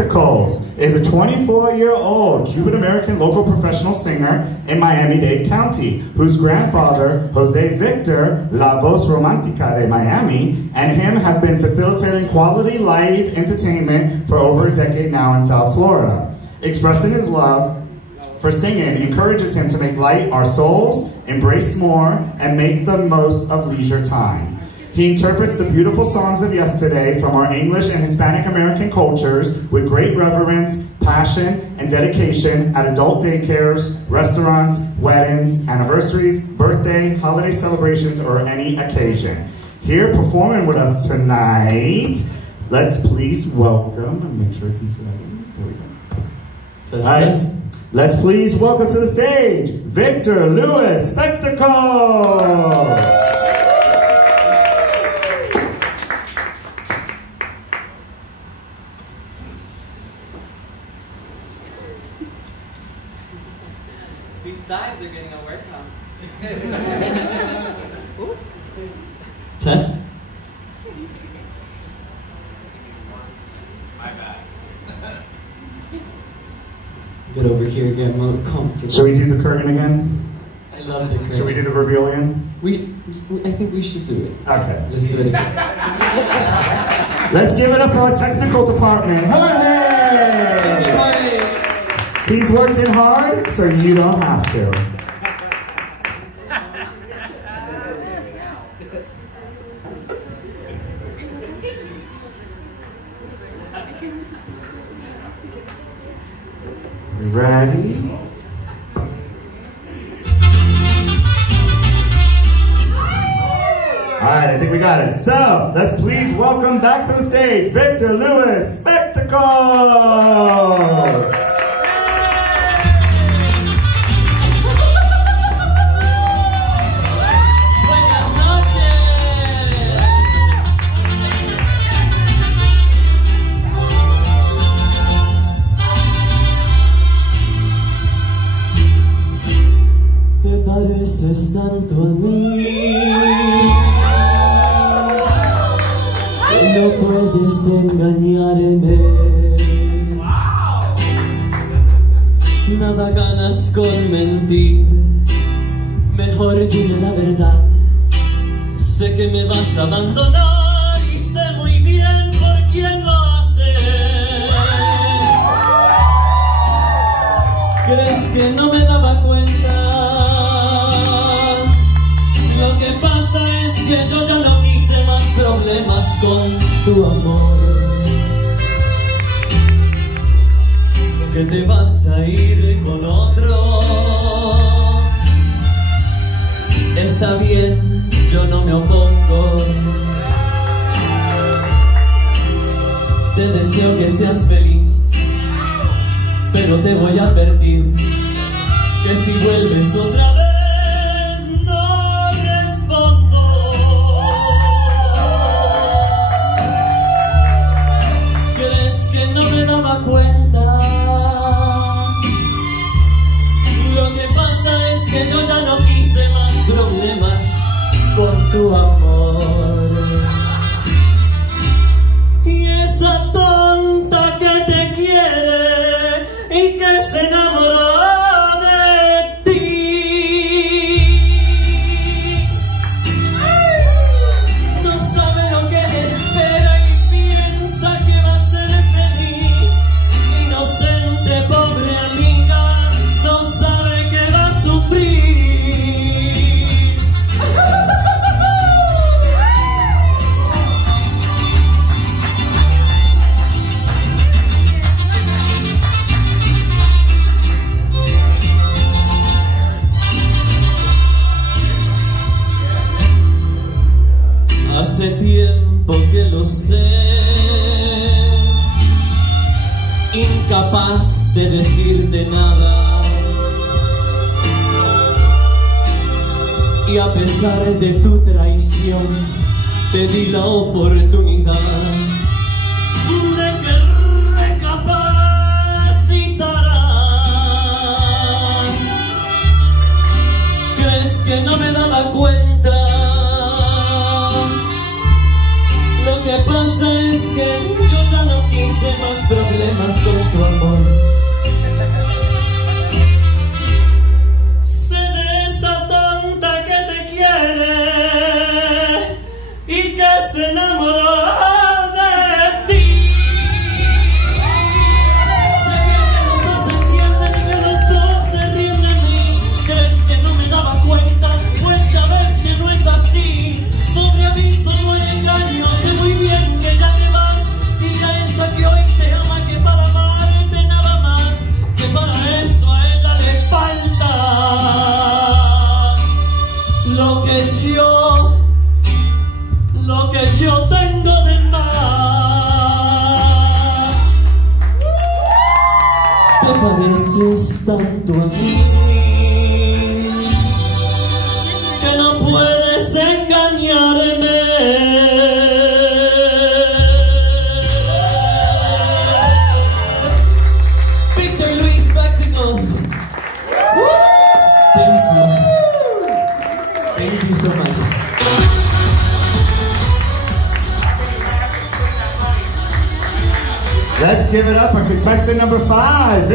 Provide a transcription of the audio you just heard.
Spectacles is a 24-year-old Cuban-American local professional singer in Miami-Dade County, whose grandfather, Jose Victor, La Voz Romántica de Miami, and him have been facilitating quality live entertainment for over a decade now in South Florida. Expressing his love for singing encourages him to make light our souls, embrace more, and make the most of leisure time. He interprets the beautiful songs of yesterday from our English and Hispanic American cultures with great reverence, passion, and dedication at adult daycares, restaurants, weddings, anniversaries, birthday, holiday celebrations, or any occasion. Here performing with us tonight, let's please welcome, and make sure he's ready. There we go. Test. Let's please welcome to the stage, Victor Lewis Spectacles! These thighs are getting a workout. Test. My bad. Get over here, get more comfortable. Shall we do the curtain again? I love the curtain. Shall we do the reveal again? I think we should do it. Okay. Let's do it again. Let's give it up for our technical department. Hey! He's working hard, so you don't have to. Ready? Alright, I think we got it. So, let's please welcome back to the stage, Victor Lewis Spectacles! Pareces tanto a mí, no puedes engañarme. Nada ganas con mentir, mejor dime la verdad. Sé que me vas a abandonar y sé muy bien por quién lo haces. ¿Crees que no me daba cuenta? Lo que pasa es que yo ya no quise más problemas con tu amor. Que te vas a ir con otro. Está bien, yo no me opongo. Te deseo que seas feliz, pero te voy a advertir que si vuelves otra vez no me daba cuenta. Lo que pasa es que yo ya no quise más problemas con tu amor. Y esa tonta que te quiere y que se enamoró de ti, no sabe lo que le espera y piensa que va a ser feliz. Inocente, pobre amiga, no sabe que va a sufrir. Hace tiempo que lo sé, incapaz de decirte nada, y a pesar de tu traición te di la oportunidad de que recapacitarás. ¿Crees que no me daba cuenta? Lo que pasa es que yo ya no quise más problemas te pareces tanto a mí que no puedes engañarme. Víctor Luis Spectacles. Thank you so much. Let's give it up for contestant number 5.